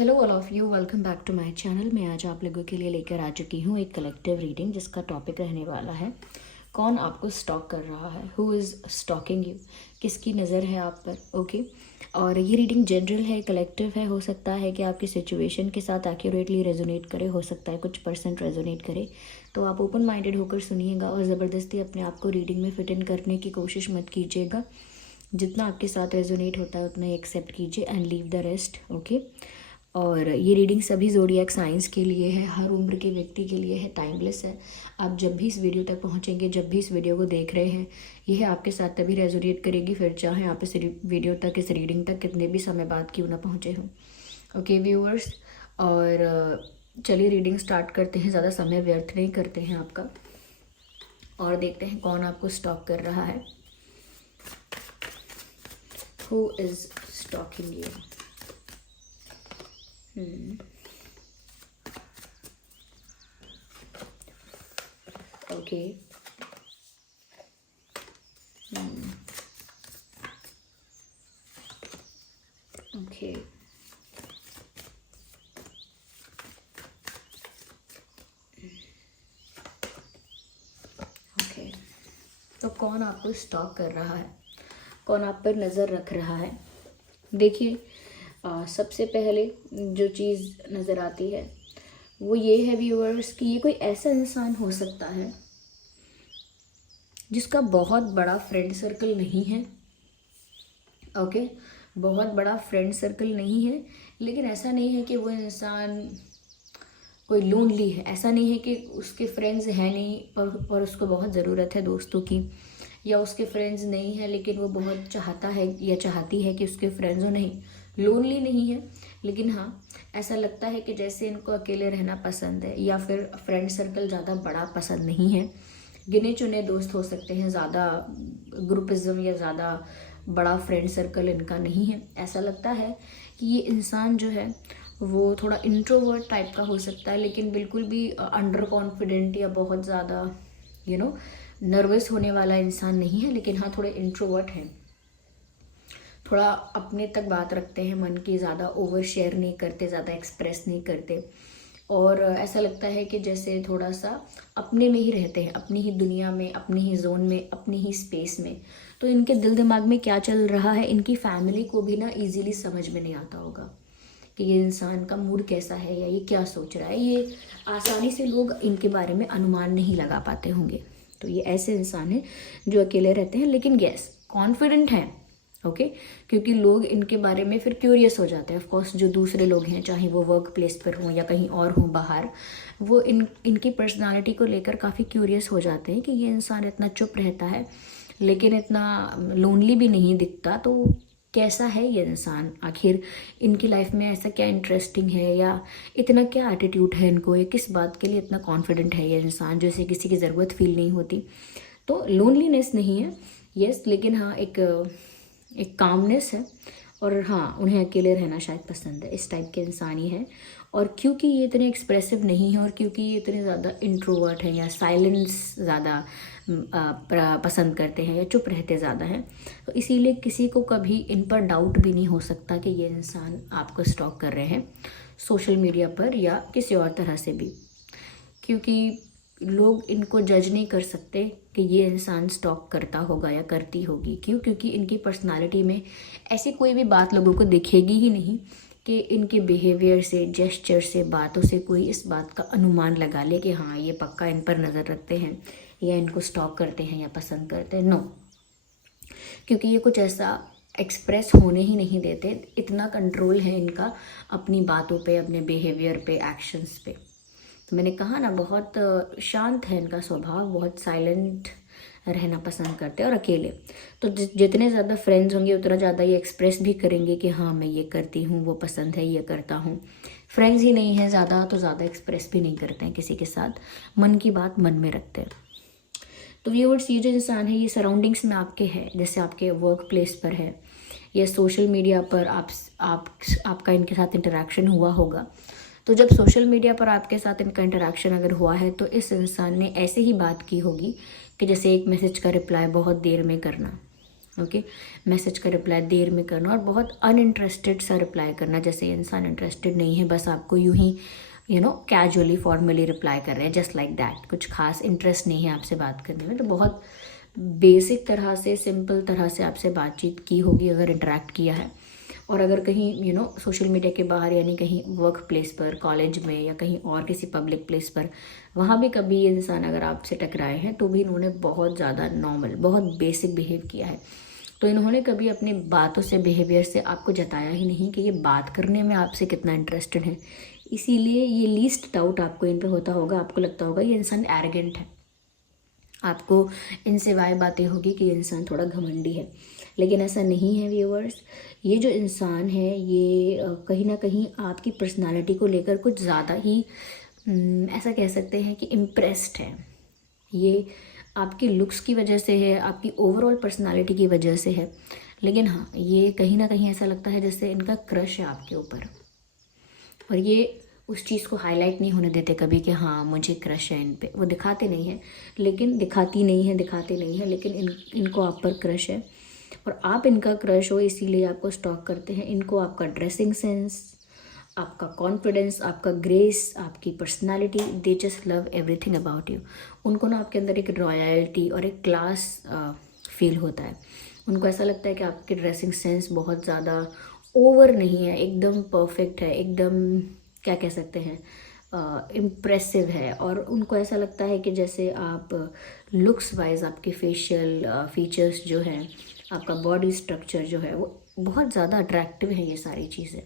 Hello all of you, welcome back to my channel. मैं आज आप लोगों के लिए लेकर आ चुकी हूँ एक कलेक्टिव रीडिंग जिसका टॉपिक रहने वाला है कौन आपको स्टॉक कर रहा है, हु इज़ स्टॉकिंग यू, किसकी नज़र है आप पर। ओके और ये रीडिंग जनरल है, कलेक्टिव है। हो सकता है कि आपकी सिचुएशन के साथ एक्यूरेटली रेजोनेट करे, हो सकता है कुछ परसेंट रेजोनेट करे। तो आप ओपन माइंडेड होकर सुनिएगा और ज़बरदस्ती अपने आप को रीडिंग में फिट इन करने की कोशिश मत कीजिएगा। जितना आपके साथ रेजोनेट होता है उतना ही एक्सेप्ट कीजिए and leave the rest. Okay और ये रीडिंग सभी ज़ोडिएक साइंस के लिए है, हर उम्र के व्यक्ति के लिए है, टाइमलेस है। आप जब भी इस वीडियो तक पहुंचेंगे, जब भी इस वीडियो को देख रहे हैं, यह आपके साथ तभी रेजोनेट करेगी, फिर चाहे आप इस वीडियो तक, इस रीडिंग तक कितने भी समय बाद क्यों ना पहुंचे हों। ओके व्यूअर्स, और चलिए रीडिंग स्टार्ट करते हैं, ज़्यादा समय व्यर्थ नहीं करते हैं आपका, और देखते हैं कौन आपको स्टॉक कर रहा है। Who is stalking you? Okay okay okay तो कौन आपको स्टॉक कर रहा है, कौन आप पर नज़र रख रहा है? देखिए, सबसे पहले जो चीज़ नज़र आती है वो ये है व्यूअर्स कि ये कोई ऐसा इंसान हो सकता है जिसका बहुत बड़ा फ्रेंड सर्कल नहीं है। ओके बहुत बड़ा फ्रेंड सर्कल नहीं है, लेकिन ऐसा नहीं है कि वो इंसान कोई लोनली है। ऐसा नहीं है कि उसके फ्रेंड्स हैं नहीं पर उसको बहुत ज़रूरत है दोस्तों की, या उसके फ्रेंड्स नहीं है लेकिन वो बहुत चाहता है या चाहती है कि उसके फ्रेंड्स हो। नहीं, लोनली नहीं है, लेकिन हाँ ऐसा लगता है कि जैसे इनको अकेले रहना पसंद है, या फिर फ्रेंड सर्कल ज़्यादा बड़ा पसंद नहीं है। गिने चुने दोस्त हो सकते हैं, ज़्यादा ग्रुपिज़म या ज़्यादा बड़ा फ्रेंड सर्कल इनका नहीं है। ऐसा लगता है कि ये इंसान जो है वो थोड़ा इंट्रोवर्ट टाइप का हो सकता है, लेकिन बिल्कुल भी अंडर कॉन्फिडेंट या बहुत ज़्यादा नर्वस होने वाला इंसान नहीं है, लेकिन हाँ थोड़े इंट्रोवर्ट हैं, थोड़ा अपने तक बात रखते हैं मन की, ज़्यादा ओवर शेयर नहीं करते, ज़्यादा एक्सप्रेस नहीं करते। और ऐसा लगता है कि जैसे थोड़ा सा अपने में ही रहते हैं, अपनी ही दुनिया में, अपनी ही जोन में, अपनी ही स्पेस में। तो इनके दिल दिमाग में क्या चल रहा है इनकी फैमिली को भी ना इजीली समझ में नहीं आता होगा कि ये इंसान का मूड कैसा है या ये क्या सोच रहा है। ये आसानी से लोग इनके बारे में अनुमान नहीं लगा पाते होंगे। तो ये ऐसे इंसान हैं जो अकेले रहते हैं, लेकिन यस कॉन्फिडेंट हैं। ओके क्योंकि लोग इनके बारे में फिर क्यूरियस हो जाते हैं। ऑफकोर्स जो दूसरे लोग हैं, चाहे वो वर्क प्लेस पर हों या कहीं और हों बाहर, वो इनकी पर्सनालिटी को लेकर काफ़ी क्यूरियस हो जाते हैं कि ये इंसान इतना चुप रहता है लेकिन इतना लोनली भी नहीं दिखता, तो कैसा है ये इंसान, आखिर इनकी लाइफ में ऐसा क्या इंटरेस्टिंग है, या इतना क्या एटीट्यूड है इनको, या किस बात के लिए इतना कॉन्फिडेंट है ये इंसान, जैसे किसी की ज़रूरत फील नहीं होती। तो लोनलीनेस नहीं है यस, लेकिन हाँ एक कामनेस है, और हाँ उन्हें अकेले रहना शायद पसंद है। इस टाइप के इंसान ही है। और क्योंकि ये इतने एक्सप्रेसिव नहीं है, और क्योंकि ये इतने ज़्यादा इंट्रोवर्ट हैं या साइलेंस ज़्यादा पसंद करते हैं या चुप रहते ज़्यादा हैं, तो इसीलिए किसी को कभी इन पर डाउट भी नहीं हो सकता कि ये इंसान आपको स्टॉक कर रहे हैं सोशल मीडिया पर या किसी और तरह से भी, क्योंकि लोग इनको जज नहीं कर सकते कि ये इंसान स्टॉक करता होगा या करती होगी। क्यों? क्योंकि इनकी पर्सनालिटी में ऐसी कोई भी बात लोगों को दिखेगी ही नहीं कि इनके बिहेवियर से, जेस्चर से, बातों से कोई इस बात का अनुमान लगा ले कि हाँ ये पक्का इन पर नज़र रखते हैं या इनको स्टॉक करते हैं या पसंद करते हैं। नो, क्योंकि ये कुछ ऐसा एक्सप्रेस होने ही नहीं देते। इतना कंट्रोल है इनका अपनी बातों पे, अपने बिहेवियर पे, एक्शंस पे। तो मैंने कहा ना, बहुत शांत है इनका स्वभाव, बहुत साइलेंट रहना पसंद करते हैं और अकेले। तो जितने ज़्यादा फ्रेंड्स होंगे उतना ज़्यादा ये एक्सप्रेस भी करेंगे कि हाँ मैं ये करती हूँ, वो पसंद है, ये करता हूँ। फ्रेंड्स ही नहीं है ज़्यादा तो ज़्यादा एक्सप्रेस भी नहीं करते हैं किसी के साथ, मन की बात मन में रखते हैं। तो व्यूअर्स, ये जो इंसान है ये सराउंडिंग्स में आपके है, जैसे आपके वर्क प्लेस पर है या सोशल मीडिया पर आपका इनके साथ इंटरेक्शन हुआ होगा। तो जब सोशल मीडिया पर आपके साथ इनका इंटरेक्शन अगर हुआ है तो इस इंसान ने ऐसे ही बात की होगी कि जैसे एक मैसेज का रिप्लाई बहुत देर में करना। ओके। मैसेज का रिप्लाई देर में करना और बहुत अनइंटरेस्टेड सा रिप्लाई करना, जैसे ये इंसान इंटरेस्टेड नहीं है, बस आपको यूं ही कैजुअली फॉर्मली रिप्लाई कर रहे हैं, जस्ट लाइक दैट, कुछ खास इंटरेस्ट नहीं है आपसे बात करने में। तो बहुत बेसिक तरह से, सिंपल तरह से आपसे बातचीत की होगी अगर इंटरेक्ट किया है। और अगर कहीं सोशल मीडिया के बाहर, यानी कहीं वर्क प्लेस पर, कॉलेज में या कहीं और किसी पब्लिक प्लेस पर, वहाँ भी कभी ये इंसान अगर आपसे टकराए हैं तो भी इन्होंने बहुत ज़्यादा नॉर्मल, बहुत बेसिक बिहेव किया है। तो इन्होंने कभी अपनी बातों से, बिहेवियर से आपको जताया ही नहीं कि ये बात करने में आपसे कितना इंटरेस्टेड है। इसीलिए ये लीस्ट डाउट आपको इन पे होता होगा, आपको लगता होगा ये इंसान एरोगेंट है, आपको इनसे वाय बातें होगी कि ये इंसान थोड़ा घमंडी है। लेकिन ऐसा नहीं है व्यूअर्स। ये जो इंसान है ये कहीं ना कहीं आपकी पर्सनालिटी को लेकर कुछ ज़्यादा ही ऐसा कह सकते हैं कि इम्प्रेस्ड है। ये आपकी लुक्स की वजह से है, आपकी ओवरऑल पर्सनालिटी की वजह से है। लेकिन हाँ, ये कहीं ना कहीं ऐसा लगता है जैसे इनका क्रश है आपके ऊपर, और ये उस चीज़ को हाईलाइट नहीं होने देते कभी कि हाँ मुझे क्रश है इन पे। वो दिखाते नहीं हैं, लेकिन दिखाते नहीं है, लेकिन इनको आप पर क्रश है और आप इनका क्रश हो, इसीलिए आपको स्टॉक करते हैं। इनको आपका ड्रेसिंग सेंस, आपका कॉन्फिडेंस, आपका ग्रेस, आपकी personality, they just love everything about you. उनको ना आपके अंदर एक रॉयल्टी और एक क्लास फील होता है। उनको ऐसा लगता है कि आपकी ड्रेसिंग सेंस बहुत ज़्यादा ओवर नहीं है, एकदम परफेक्ट है, एकदम क्या कह सकते हैं इम्प्रेसिव है। और उनको ऐसा लगता है कि जैसे आप लुक्स वाइज, आपके फेशियल फीचर्स जो हैं, आपका बॉडी स्ट्रक्चर जो है, वो बहुत ज़्यादा अट्रैक्टिव है। ये सारी चीज़ें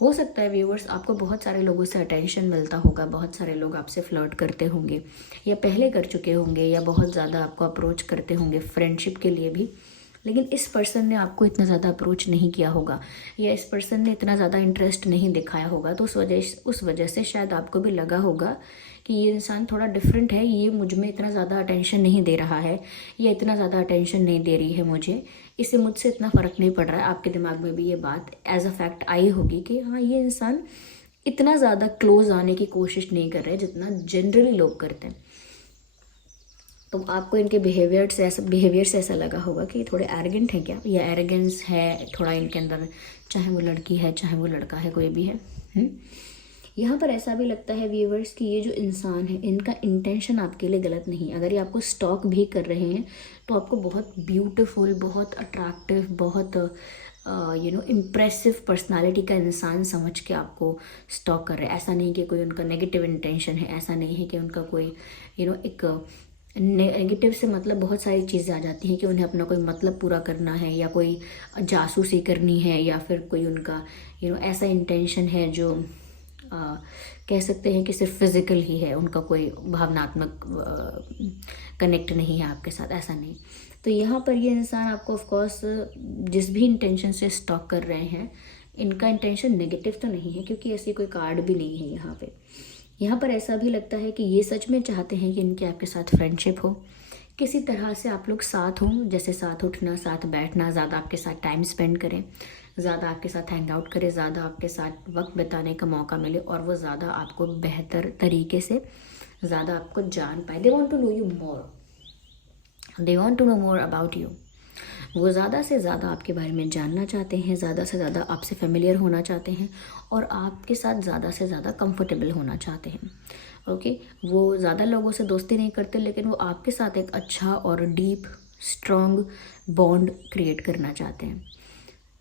हो सकता है व्यूअर्स आपको बहुत सारे लोगों से अटेंशन मिलता होगा, बहुत सारे लोग आपसे फ्लर्ट करते होंगे या पहले कर चुके होंगे या बहुत ज़्यादा आपको अप्रोच करते होंगे फ्रेंडशिप के लिए भी। लेकिन इस पर्सन ने आपको इतना ज़्यादा अप्रोच नहीं किया होगा या इस पर्सन ने इतना ज़्यादा इंटरेस्ट नहीं दिखाया होगा। तो उस वजह से शायद आपको भी लगा होगा कि ये इंसान थोड़ा डिफरेंट है, ये मुझ में इतना ज़्यादा अटेंशन नहीं दे रहा है या इतना ज़्यादा अटेंशन नहीं दे रही है मुझे, इससे मुझसे इतना फ़र्क नहीं पड़ रहा है। आपके दिमाग में भी ये बात एज अ फैक्ट आई होगी कि हाँ ये इंसान इतना ज़्यादा क्लोज आने की कोशिश नहीं कर रहे जितना जनरली लोग करते हैं। तो आपको इनके बिहेवियर से ऐसा लगा होगा कि थोड़े एरोगेंट हैं क्या, या एरोगेंस है थोड़ा इनके अंदर, चाहे वो लड़की है चाहे वो लड़का है, कोई भी है। यहाँ पर ऐसा भी लगता है व्यूअर्स कि ये जो इंसान है इनका इंटेंशन आपके लिए गलत नहीं। अगर ये आपको स्टॉक भी कर रहे हैं तो आपको बहुत ब्यूटीफुल, बहुत अट्रैक्टिव, बहुत इम्प्रेसिव पर्सनालिटी का इंसान समझ के आपको स्टॉक कर रहे हैं। ऐसा नहीं कि कोई उनका नेगेटिव इंटेंशन है, ऐसा नहीं है कि उनका कोई एक नेगेटिव से मतलब बहुत सारी चीज़ें आ जाती हैं कि उन्हें अपना कोई मतलब पूरा करना है या कोई जासूसी करनी है या फिर कोई उनका ऐसा इंटेंशन है जो कह सकते हैं कि सिर्फ फिज़िकल ही है, उनका कोई भावनात्मक कनेक्ट नहीं है आपके साथ, ऐसा नहीं। तो यहाँ पर ये इंसान आपको ऑफकोर्स जिस भी इंटेंशन से स्टॉक कर रहे हैं, इनका इंटेंशन नेगेटिव तो नहीं है क्योंकि ऐसी कोई कार्ड भी नहीं है यहाँ पे। यहाँ पर ऐसा भी लगता है कि ये सच में चाहते हैं कि इनके आपके साथ फ्रेंडशिप हो, किसी तरह से आप लोग साथ हों, जैसे साथ उठना, साथ बैठना, ज़्यादा आपके साथ टाइम स्पेंड करें, ज़्यादा आपके साथ हैंग आउट करें, ज़्यादा आपके साथ वक्त बिताने का मौका मिले और वो ज़्यादा आपको बेहतर तरीके से ज़्यादा आपको जान पाए। They want to know you more, they want to know more about you. वो ज़्यादा से ज़्यादा आपके बारे में जानना चाहते हैं, ज़्यादा से ज़्यादा आपसे फेमिलियर होना चाहते हैं और आपके साथ ज़्यादा से ज़्यादा कंफर्टेबल होना चाहते हैं। ओके, वो ज़्यादा लोगों से दोस्ती नहीं करते, लेकिन वो आपके साथ एक अच्छा और डीप स्ट्रॉन्ग बॉन्ड क्रिएट करना चाहते हैं।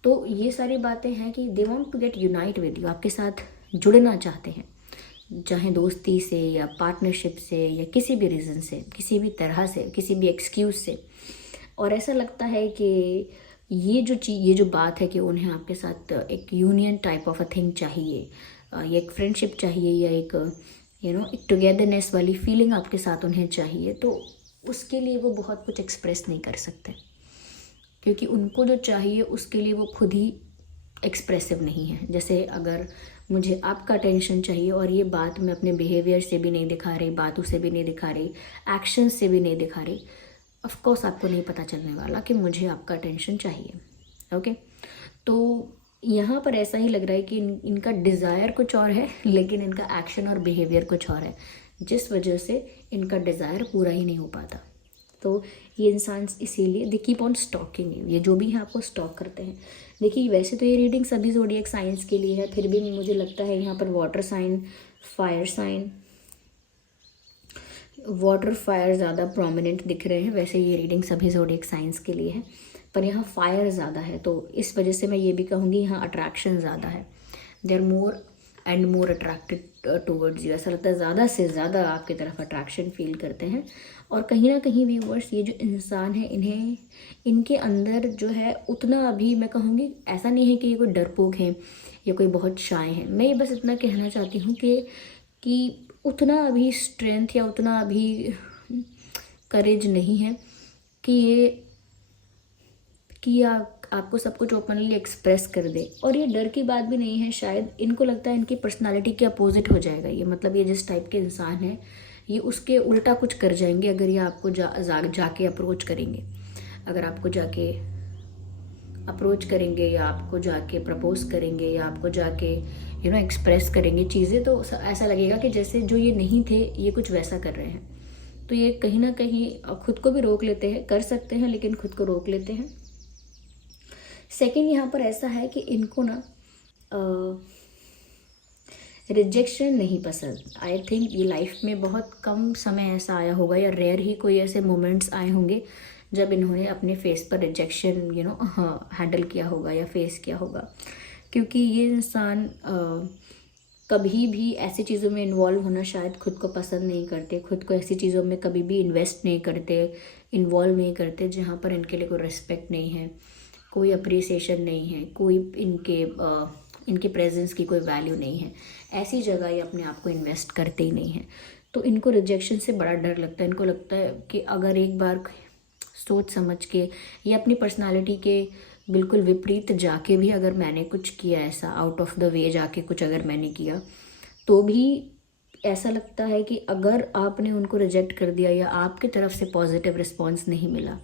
तो ये सारी बातें हैं कि they want to get unite with you, आपके साथ जुड़ना चाहते हैं, चाहे दोस्ती से या पार्टनरशिप से या किसी भी रीज़न से, किसी भी तरह से, किसी भी एक्सक्यूज़ से। और ऐसा लगता है कि ये जो बात है कि उन्हें आपके साथ एक union type of a thing चाहिए, या एक फ्रेंडशिप चाहिए या एक एक टुगेदरनेस वाली फीलिंग आपके साथ उन्हें चाहिए, तो उसके लिए वो बहुत कुछ एक्सप्रेस नहीं कर सकते क्योंकि उनको जो चाहिए उसके लिए वो खुद ही एक्सप्रेसिव नहीं है। जैसे अगर मुझे आपका अटेंशन चाहिए और ये बात मैं अपने बिहेवियर से भी नहीं दिखा रही, बातों से भी नहीं दिखा रही, एक्शन से भी नहीं दिखा रही, ऑफ कोर्स आपको नहीं पता चलने वाला कि मुझे आपका अटेंशन चाहिए। ओके, तो यहाँ पर ऐसा ही लग रहा है कि इनका डिज़ायर कुछ और है लेकिन इनका एक्शन और बिहेवियर कुछ और है, जिस वजह से इनका डिज़ायर पूरा ही नहीं हो पाता। तो ये इंसान इसीलिए they keep on stalking you, ये जो भी है आपको स्टॉक करते हैं। देखिए वैसे तो ये रीडिंग सभी ज़ोडिएक साइंस के लिए है, फिर भी मुझे लगता है यहाँ पर water sign, fire sign, water fire ज़्यादा प्रोमिनेंट दिख रहे हैं। वैसे ये रीडिंग सभी ज़ोडिएक साइंस के लिए है, पर यहाँ फायर ज़्यादा है, तो इस वजह से मैं ये भी कहूँगी यहाँ अट्रैक्शन ज़्यादा है। They are more and more attracted towards you, ऐसा लगता है ज़्यादा से ज़्यादा आपकी तरफ अट्रैक्शन फील करते हैं। और कहीं ना कहीं व्यूवर्स, ये जो इंसान है, इन्हें इनके अंदर जो है उतना अभी मैं कहूँगी ऐसा नहीं है कि ये कोई डरपोक है या कोई बहुत शाय है। मैं ये बस इतना कहना चाहती हूँ कि उतना अभी स्ट्रेंथ या उतना अभी करेज नहीं है कि आपको सब कुछ ओपनली एक्सप्रेस कर दे। और ये डर की बात भी नहीं है, शायद इनको लगता है इनकी पर्सनालिटी के अपोजिट हो जाएगा ये, मतलब ये जिस टाइप के इंसान है ये उसके उल्टा कुछ कर जाएंगे अगर ये आपको जाके अप्रोच करेंगे। अगर आपको जाके अप्रोच करेंगे या आपको जाके प्रपोज करेंगे या आपको जाके एक्सप्रेस करेंगे चीज़ें, तो ऐसा लगेगा कि जैसे जो ये नहीं थे ये कुछ वैसा कर रहे हैं। तो ये कहीं ना कहीं खुद को भी रोक लेते हैं, कर सकते हैं लेकिन खुद को रोक लेते हैं। सेकंड यहाँ पर ऐसा है कि इनको ना रिजेक्शन नहीं पसंद। आई थिंक ये लाइफ में बहुत कम समय ऐसा आया होगा या रेयर ही कोई ऐसे मोमेंट्स आए होंगे जब इन्होंने अपने फेस पर रिजेक्शन हैंडल किया होगा या फेस किया होगा। क्योंकि ये इंसान कभी भी ऐसी चीज़ों में इन्वॉल्व होना शायद खुद को पसंद नहीं करते, खुद को ऐसी चीज़ों में कभी भी इन्वेस्ट नहीं करते, इन्वॉल्व नहीं करते जहाँ पर इनके लिए कोई रिस्पेक्ट नहीं है, कोई अप्रिसिएशन नहीं है, कोई इनके प्रेजेंस की कोई वैल्यू नहीं है। ऐसी जगह ये अपने आप को इन्वेस्ट करते ही नहीं है। तो इनको रिजेक्शन से बड़ा डर लगता है। इनको लगता है कि अगर एक बार सोच समझ के या अपनी पर्सनालिटी के बिल्कुल विपरीत जाके भी अगर मैंने कुछ किया, ऐसा आउट ऑफ द वे जाके कुछ अगर मैंने किया, तो भी ऐसा लगता है कि अगर आपने उनको रिजेक्ट कर दिया या आपकी तरफ से पॉजिटिव रिस्पॉन्स नहीं मिला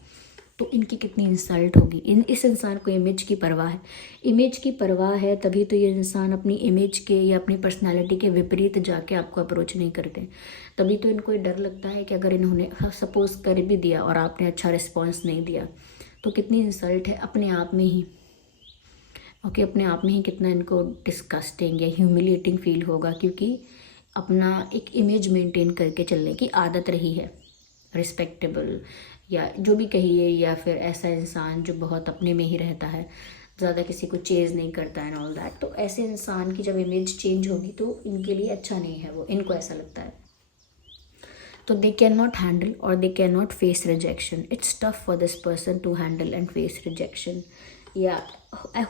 तो इनकी कितनी इंसल्ट होगी। इस इंसान को इमेज की परवाह है, इमेज की परवाह है, तभी तो ये इंसान अपनी इमेज के या अपनी पर्सनालिटी के विपरीत जाके आपको अप्रोच नहीं करते। तभी तो इनको ये डर लगता है कि अगर इन्होंने सपोज कर भी दिया और आपने अच्छा रिस्पॉन्स नहीं दिया तो कितनी इंसल्ट है अपने आप में ही। ओके, अपने आप में ही कितना इनको डिस्कस्टिंग या ह्यूमिलेटिंग फील होगा, क्योंकि अपना एक इमेज मेंटेन करके चलने की आदत रही है, रिस्पेक्टेबल या जो भी कहिए, या फिर ऐसा इंसान जो बहुत अपने में ही रहता है, ज़्यादा किसी को चेज़ नहीं करता है एंड ऑल दैट। तो ऐसे इंसान की जब इमेज चेंज होगी तो इनके लिए अच्छा नहीं है वो, इनको ऐसा लगता है। तो दे कैन नॉट हैंडल और they can not face rejection. It's tough for this person to handle and face rejection. या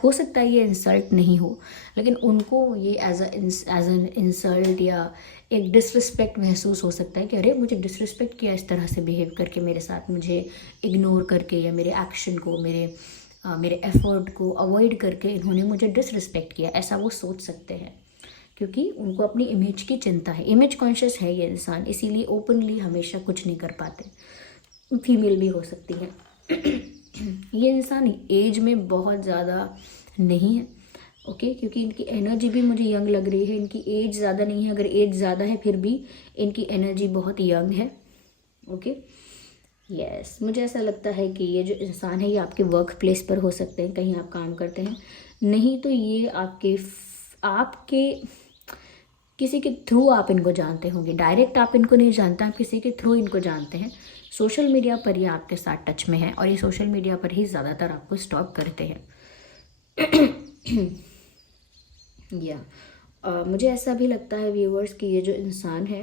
हो सकता है ये इंसल्ट नहीं हो, लेकिन उनको ये एज एन इंसल्ट या एक डिसरिस्पेक्ट महसूस हो सकता है कि अरे मुझे डिसरिस्पेक्ट किया इस तरह से बिहेव करके मेरे साथ, मुझे इग्नोर करके या मेरे एक्शन को, मेरे एफर्ट को अवॉइड करके इन्होंने मुझे डिसरिस्पेक्ट किया, ऐसा वो सोच सकते हैं। क्योंकि उनको अपनी इमेज की चिंता है, इमेज कॉन्शियस है ये इंसान, इसीलिए ओपनली हमेशा कुछ नहीं कर पाते। फीमेल भी हो सकती है। ये इंसान एज में बहुत ज़्यादा नहीं है, ओके, क्योंकि इनकी एनर्जी भी मुझे यंग लग रही है। इनकी एज ज़्यादा नहीं है, अगर एज ज़्यादा है फिर भी इनकी एनर्जी बहुत यंग है। ओके, यस, मुझे ऐसा लगता है कि ये जो इंसान है ये आपके वर्क प्लेस पर हो सकते हैं, कहीं आप काम करते हैं, नहीं तो ये आपके किसी के थ्रू आप इनको जानते होंगे। डायरेक्ट आप इनको नहीं जानते, आप किसी के थ्रू इनको जानते हैं। सोशल मीडिया पर ये आपके साथ टच में है और ये सोशल मीडिया पर ही ज़्यादातर आपको स्टॉक करते हैं। या मुझे ऐसा भी लगता है व्यूवर्स कि ये जो इंसान है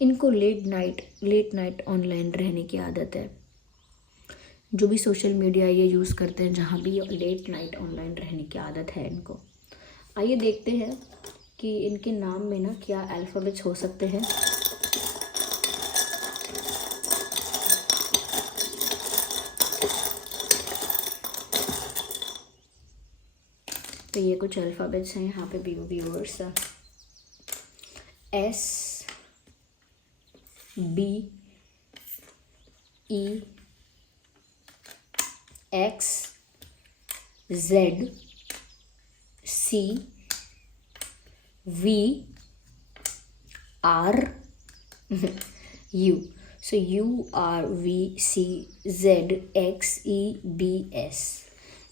इनको लेट नाइट ऑनलाइन रहने की आदत है। जो भी सोशल मीडिया ये यूज़ करते हैं, जहाँ भी लेट नाइट ऑनलाइन रहने की आदत है इनको। आइए देखते हैं कि इनके नाम में ना क्या अल्फ़ाबेट्स हो सकते हैं। तो ये कुछ अल्फ़ाबेट्स हैं यहाँ पे viewers. S B E X Z C V R U. So U R V C Z X E B S,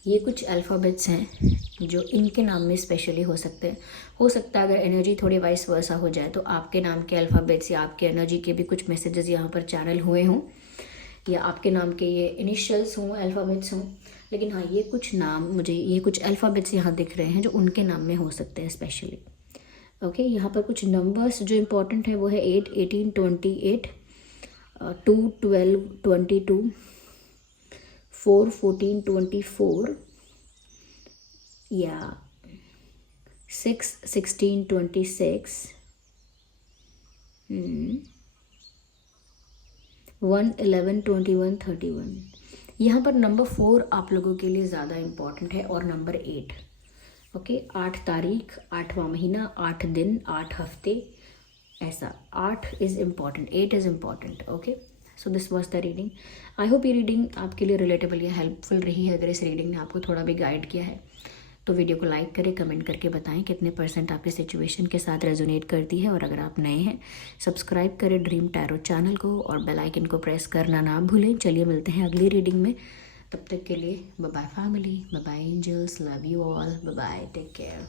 ये कुछ अल्फ़ाबेट्स हैं जो इनके नाम में स्पेशली हो सकते हैं। हो सकता है अगर एनर्जी थोड़ी वाइस वर्सा हो जाए तो आपके नाम के अल्फ़ाबेट्स या आपके एनर्जी के भी कुछ मैसेजेस यहाँ पर चैनल हुए हों, या आपके नाम के ये इनिशियल्स हों, अल्फ़ाबेट्स हों। लेकिन हाँ, ये कुछ नाम मुझे, ये कुछ अल्फ़ाबेट्स यहाँ दिख रहे हैं जो उनके नाम में हो सकते हैं स्पेशली। ओके, यहाँ पर कुछ नंबर्स जो इम्पोर्टेंट है वो है 8, 18, 28, 2, 12, 22, 4, 14, 24, या 6, 16, 26, 1, 11, 21, 31। यहाँ पर नंबर 4 आप लोगों के लिए ज़्यादा इम्पॉर्टेंट है, और नंबर 8। ओके, 8 तारीख, 8वां महीना, 8 दिन, 8 हफ्ते, ऐसा 8 is important, 8 is important. Okay, so this was the reading. I hope ये रीडिंग आपके लिए रिलेटेबल या हेल्पफुल रही है। अगर इस रीडिंग ने आपको थोड़ा भी गाइड किया है तो वीडियो को लाइक करें, कमेंट करके बताएं कितने % आपके सिचुएशन के साथ रेजोनेट करती है। और अगर आप नए हैं, सब्सक्राइब करें ड्रीम टैरो चैनल को और बेल आइकन को प्रेस करना ना भूलें। चलिए मिलते हैं अगली रीडिंग में, तब तक के लिए bye bye family, bye bye angels, love you all, bye bye, take care.